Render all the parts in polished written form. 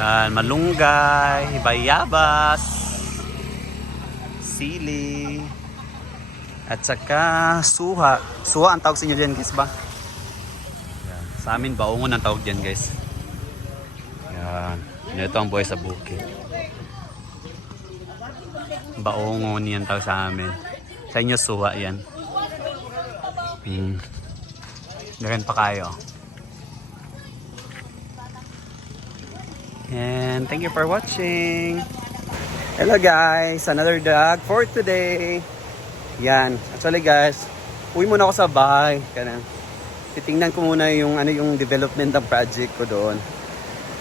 Yan, malunggay, bayabas, sili, at saka suha. Suha ang tawag sa inyo dyan guys ba? Yan. Sa amin, baongon ang tawag dyan guys. Yan. Ito ang buhay sa bukid. Baongon yan tawag sa amin. Sa inyo, suha yan. Ganyan pa kayo. And thank you for watching. Hello guys, another vlog for today. Yan, actually guys, uwi muna ako sa bahay. Titingnan ko muna yung development ng project ko doon.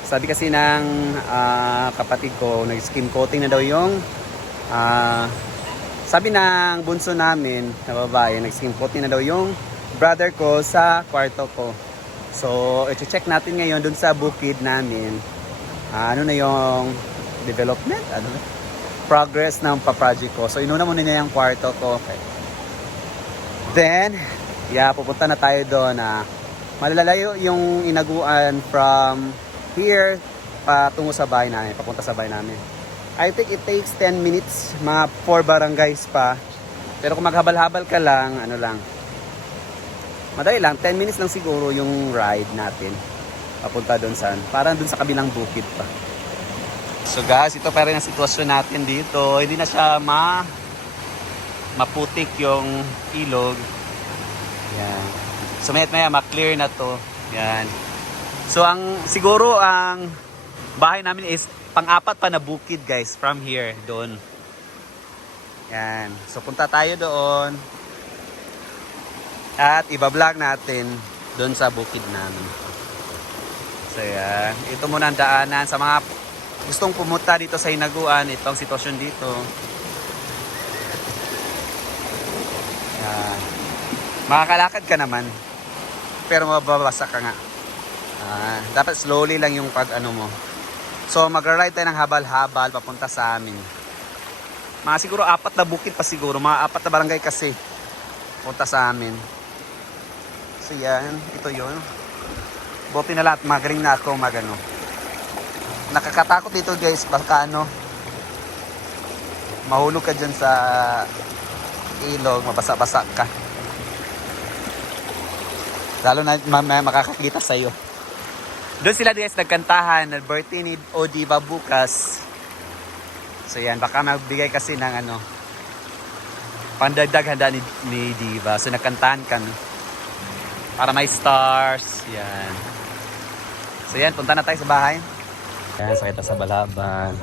Sabi kasi ng kapatid ko, nag-skim coating na daw yung sabi ng bunso namin na babae, nag-skim coating na daw yung brother ko sa kwarto ko. So, i-check natin ngayon doon sa bukid namin. Ano na yung development? Progress ng pa-project ko. So, inuna muna niya yung kwarto ko. Okay. Then, pupunta na tayo doon. Malalayo yung inaguan from here patungo sa bahay namin. Papunta sa bahay namin. I think it takes 10 minutes. Mga 4 barangays pa. Pero kung maghabal-habal ka lang, madali lang. 10 minutes lang siguro yung ride natin. Papunta doon parang doon sa kabilang bukid pa. So guys, ito pa rin ang sitwasyon natin dito. Hindi na siya maputik yung ilog. Yan. So maya ma-clear na to. Yan. So siguro ang bahay namin is pang-apat pa na bukid guys from here doon. Yan. So punta tayo doon. At iba-vlog natin doon sa bukid namin. So yan, ito muna ang daanan sa mga gustong pumunta dito sa Hinaguan. Itong sitwasyon dito. Yan. Makakalakad ka naman, pero mababasa ka nga. Dapat slowly lang yung mo. So magra-ride tayo ng habal-habal papunta sa amin. Mga siguro 4 na bukid pa siguro, mga 4 na barangay kasi punta sa amin. So yan, ito yun. Buti na lahat, magaling na ako Nakakatakot dito guys, baka mahulog ka dyan sa ilog, mabasa-basa ka. Lalo na makakakita sa'yo. Doon sila guys nagkantahan, birthday ni Odiva bukas. So yan, baka magbigay kasi ng pandagdag handa ni Diva. So nagkantahan kami. Para may stars. Yan. So yan, punta na tayo sa bahay. Yan, sakit na sa balaban.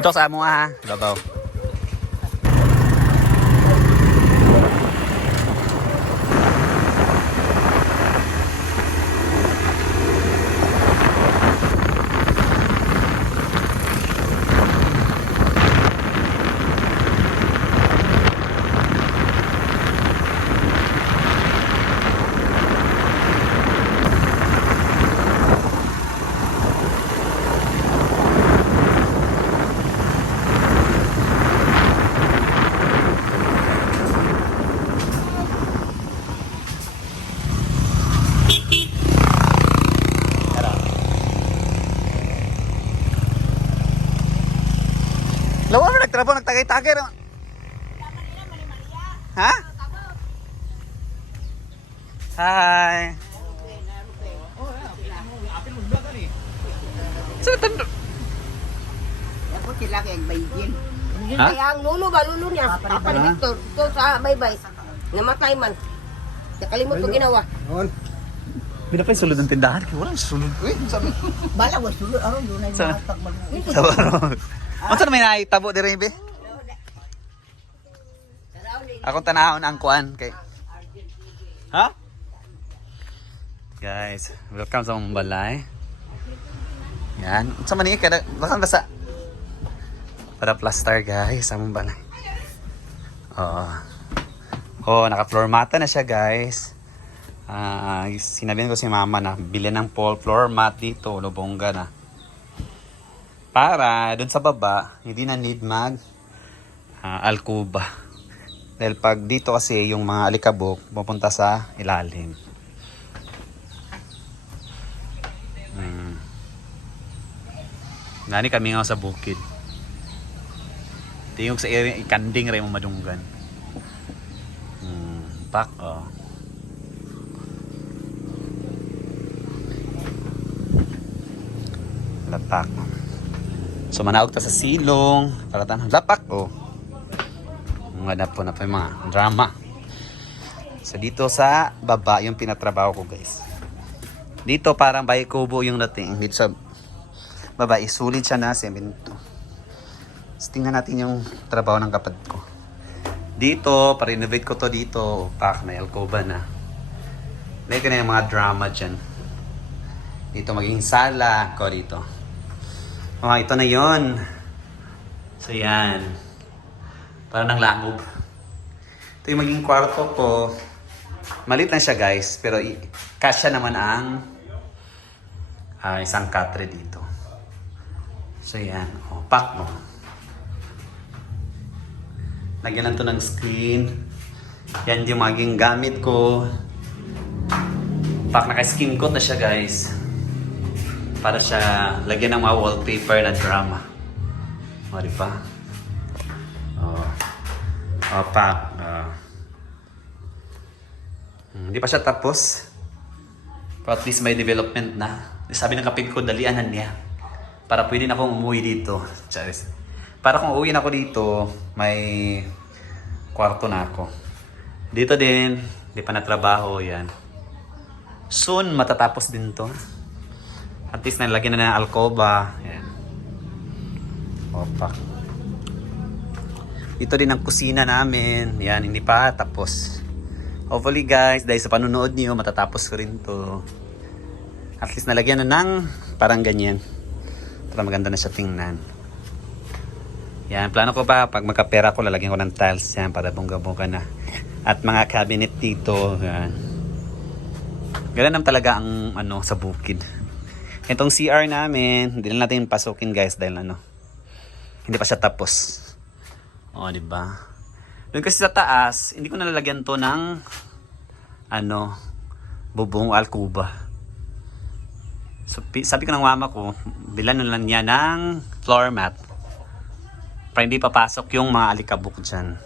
Ito sa amo ha, babaw. Lawa na nagtrabaho, nagtagay-tagay naman. Ha? Hi. Saan tanda? Ako sila kayang baygin. Ha? Kaya ang lulo niya. Papa ni Victor, ito sa baybay. Namatay man. Nakalimot ko ginawa. Pinapay sulod ng tindahan. Kaya walang sulod. Uy, sabi. Bala ko, sulod. Araw yun ay Sa- mga tagmalunin. Sa barong. Ano na may naitabo di rin, be? Akong tanahon ang kuan kay. Ha? Guys, welcome sa mong balay. Yan. Sa maningin ka, baka basa. Para plaster guys, sa mong balay. Naka-floor mata na siya guys. Sinabihan ko si mama na bilhin ng floor mat dito, lubongga na. Para dun sa baba, hindi na need alkuba. Dahil pag dito kasi yung mga alikabok pupunta sa ilalim. Nani kami nga sa bukid. Tingog sa area ikanding ray mo madunggan. Pak oh. Lapak. So manaog ta sa silong para tanang lapak oh. Mga na po yung mga drama. So dito sa baba yung pinatrabaho ko guys. Dito parang bahay kubo yung dating. Dito sa baba isulit siya na semento. So tingnan natin yung trabaho ng kapatid ko. Dito, pa-renovate ko to dito. Pak, may alcoba na. Like na yung mga drama dyan. Dito maging sala ko dito. Oh, ito na yon. So yan. Para ng langob. Ito yung maging kwarto ko. Malit lang siya guys. Pero kasya naman ang isang katre dito. So yan. Oh, pak mo. Lagyan lang to ng screen. Yan yung maging gamit ko. Pak, naka-skin coat na siya guys. Para siya lagyan ng mga wallpaper na drama. O, diba? O, pak. Hindi pa siya tapos. Pero at least may development na. Sabi ng kapatid ko, dalianan niya. Para pwede na akong umuwi dito. Charis. Para kung uwi na ako dito, may kwarto na ako. Dito din, di pa natrabaho yan. Soon, matatapos din to. At least nalagyan na ng alcoba. Yan. Opa. Ito din ang kusina namin. Yan, hindi pa tapos. Hopefully guys, dahil sa panunood niyo, matatapos ko rin to. At least nalagyan na ng parang ganyan. Para maganda na siya tingnan. Yan, plano ko pa, pag magkapera ko, lalagyan ko ng tiles yan para bongga-bongga na. At mga cabinet dito, yan. Ganun naman talaga ang sa bukid. Itong CR namin, hindi na natin pasukin guys dahil hindi pa siya tapos. O, diba? Doon kasi sa taas, hindi ko nalalagyan to ng bubong alcuba. So, sabi ko ng mama ko, bilan lang niya ng floor mat. Para hindi papasok yung mga alikabok dyan.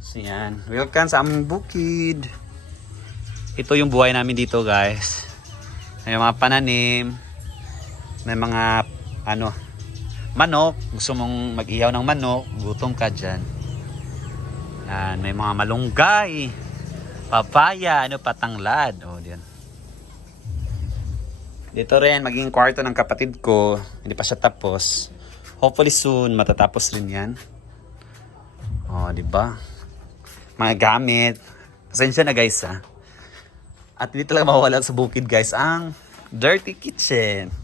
So yan. Welcome sa aming bukid. Ito yung buhay namin dito guys. May mga pananim. May mga manok. Gusto mong mag-ihaw ng manok. Gutom ka dyan. Yan. May mga malunggay. Papaya. Patanglad. O diyan. Dito rin maging kwarto ng kapatid ko. Hindi pa siya tapos. Hopefully soon, matatapos rin yan. O, diba? Mga gamit. Pasensya na guys, ha? At hindi talaga mawawala sa bukid, guys, ang dirty kitchen.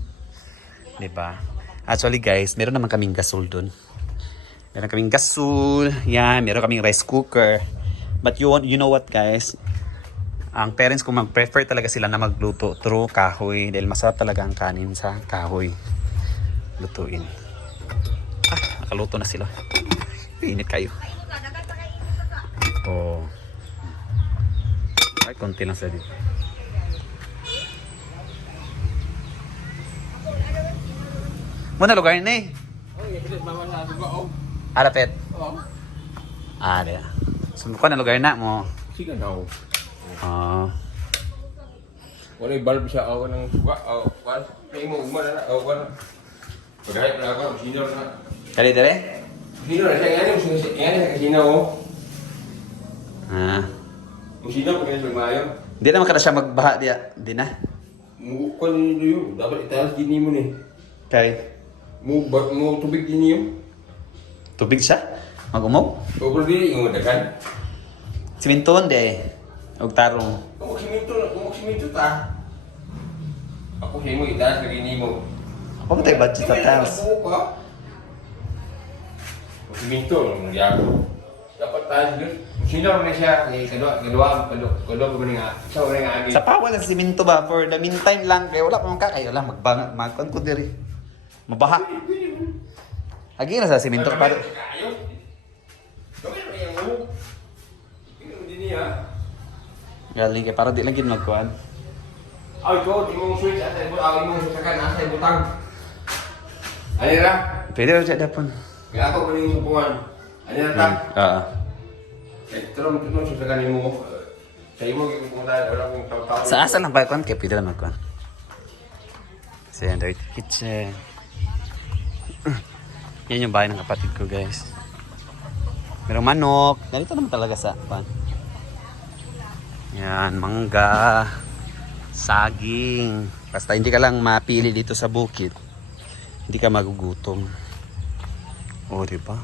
Diba? Actually, guys, meron naman kaming gasol dun. Meron kaming gasol. Yan, meron kaming rice cooker. But you know what, guys? Ang parents ko mag-prefer talaga sila na magluto through kahoy. Dahil masarap talaga ang kanin sa kahoy. Lutuin. Nakaluto na sila. Init kayo. Oh. Ay, konti lang sila dito. Muna lugar na eh. Alapet. Ada. Sumukan na lugar na mo. Sige daw. Wala bulb siya ako ng suga. Wala. May mo umana na. Wala. Pagkahit na ako, sino na. Kali dere? Sino na siya ngayon, sa kasino ko. Yung sino, pag ganyan sa mayo. Hindi naman kada siya magbaha diya. Hindi na. Mukukon nyo yun. Dapat italas din mo ni. Kay? Mo tubig din yun. Tubig siya? Mag-umog? Pero din, yung madagan. Siminton de. Og tarong. Kung simito ta. Ako siya mo italas na gini mo. Ako tayo budget sa tiles. Siminto, nagyago. Dapat tayo dun. Sino na siya? Kadua pa man nga. Isa man nga agi. Sa pawa lang siminto ba? For the meantime lang. Kaya wala pa mong kakayo lang. Magkon ko diri. Mabaha. Lagi na sa siminto. Para... Galing kay para di lang ginagkuhan. Ay, ikaw, di mong switch at imong sasakan nasa ibutang. Ano na? Pwede rin siya dapon. Kaya ako pa rin yung upuan. Ano na ta? Oo. Pero ito sa kanin mo. Sa iyo mo, pumunta, wala akong tao-tao. Sa asa lang ba kung kaya pwede lang magkuhan. So yan, dirty kitchen. Yan yung bahay ng kapatid ko guys. Merong manok. Ganito naman talaga sa pan. Yan, mangga. Saging. Basta hindi ka lang mapili dito sa bukid. Hindi ka magugutom. O, diba?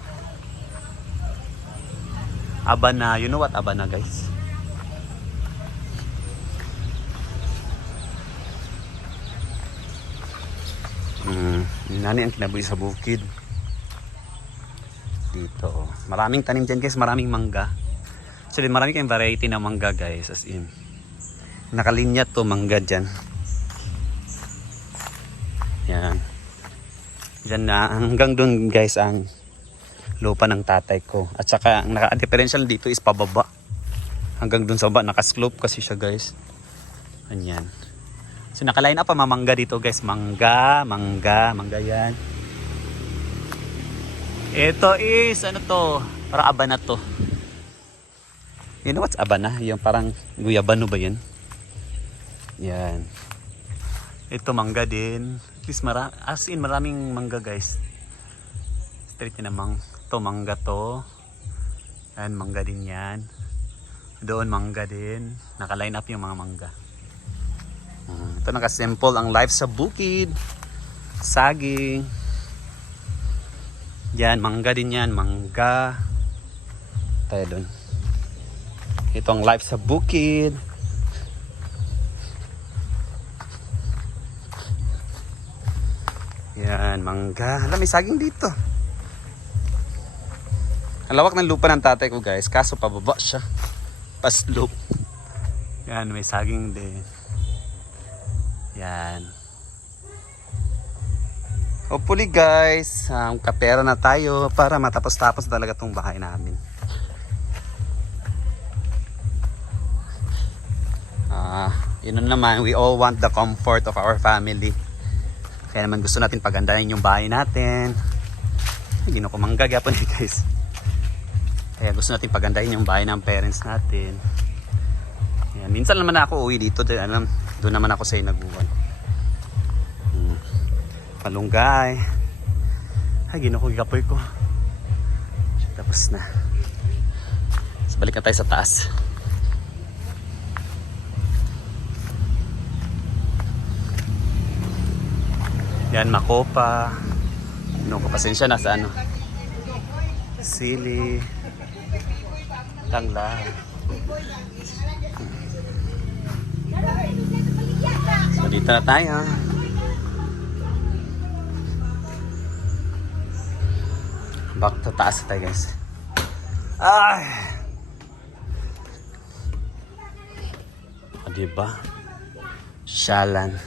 Abana. You know what abana guys? Nani ang kinabuhi sa bukid. Dito. Maraming tanim dyan guys. Maraming mangga. Actually marami kayong variety na mangga guys. As in. Nakalinya to mangga dyan. Yan. Dyan na. Hanggang dun guys ang lupa ng tatay ko. At saka ang naka-differential dito is pababa. Hanggang dun sa baba. Nakaslope kasi siya guys. Ganyan. So nakaline up pa mamangga dito guys. Mangga yan. Ito is ano to? Parang abana to. You know what's abana? Yung parang guyabano ba yan? Yan. Ito mangga din. At least as in maraming mangga guys. Straight na namang. Ito mangga to. Yan mangga din yan. Doon mangga din. Naka-line up yung mga mangga. Ito naka-simple ang life sa bukid. Saging. Yan, mangga din yan. Mangga. Tayo doon. Ito ang life sa bukid. Yan, mangga. Alam, may saging dito. Ang lawak ng lupa ng tatay ko guys. Kaso pababa siya. Paslope. Yan, may saging din. Yan. Hopefully guys, kapera na tayo para matapos-tapos talaga tong bahay namin. Yun naman, we all want the comfort of our family. Kaya naman gusto natin pagandahin yung bahay natin. Hindi na ko manggagapon eh guys. Kaya gusto natin pagandahin yung bahay ng parents natin. Yan. Minsan naman ako uwi dito. Doon naman ako sa inaguan. Malunggay. Ay, ginukugapoy ko. Tapos na. So, balik na tayo sa taas. Yan, makopa. Ano ko, pasensya na sa ano. Sili. Tangla. So, dito na tayo. Back to taas tayo guys. Ay! O, diba? Shalan.